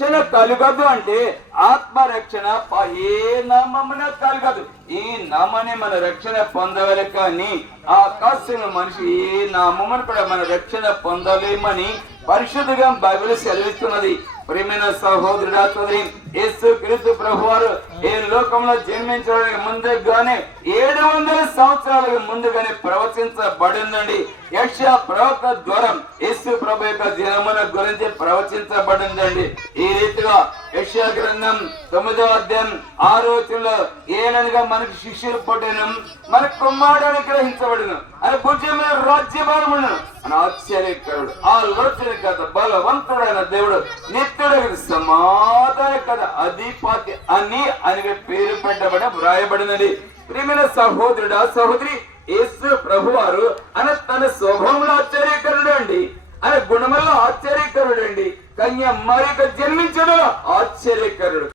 రక్షణ కలుగదు అంటే ఆత్మరక్షణ ప- ఏ నామమున కలగదు. ఈ నామనే మన రక్షణ పొందవలే కానీ ఆకాశంలో మనిషి ఏ నామమును కూడా మన రక్షణ పొందలేమని పరిశుద్ధగా బైబిల్ సెలవిస్తున్నది. ప్రేమైన సహోదరుడా సోదరి యేసు క్రీస్తు ప్రభు వారు ఈ లోకంలో జన్మించడానికి ముందుగానే ఏడు వందల సంవత్సరాలకు ముందుగానే ప్రవచించబడిందండి. యక్ష ప్రవక్త ద్వారా యేసు ప్రభు యొక్క జనముల గురించి ప్రవచించబడిందండి. ఈ రీతిగా యశా గ్రంథం తొమ్మిదో అధ్యాయం ఆరో వచనంలో ఏనగా మనకి శిష్యులు పుట్టను మన కుమారుడు గ్రహించబడిన. అని భుజమైన రాజ్యభారమును అని ఆశ్చర్యకరుడు ఆలోచన కథ బలవంతుడైన దేవుడు నిత్యుడు సమాధాన కథ అధిపతి అని అని పేరు పెట్టబడి వ్రాయబడినది. ప్రియమైన సహోదరుడా సహోదరి యేసు ప్రభువారు అని తన స్వభావంలో ఆశ్చర్యకరుడు అండి ఆయన గుణముల్లో ఆశ్చర్యకరుడు అండి కన్య మరిక జన్మించడం ఆశ్చర్యకరుడు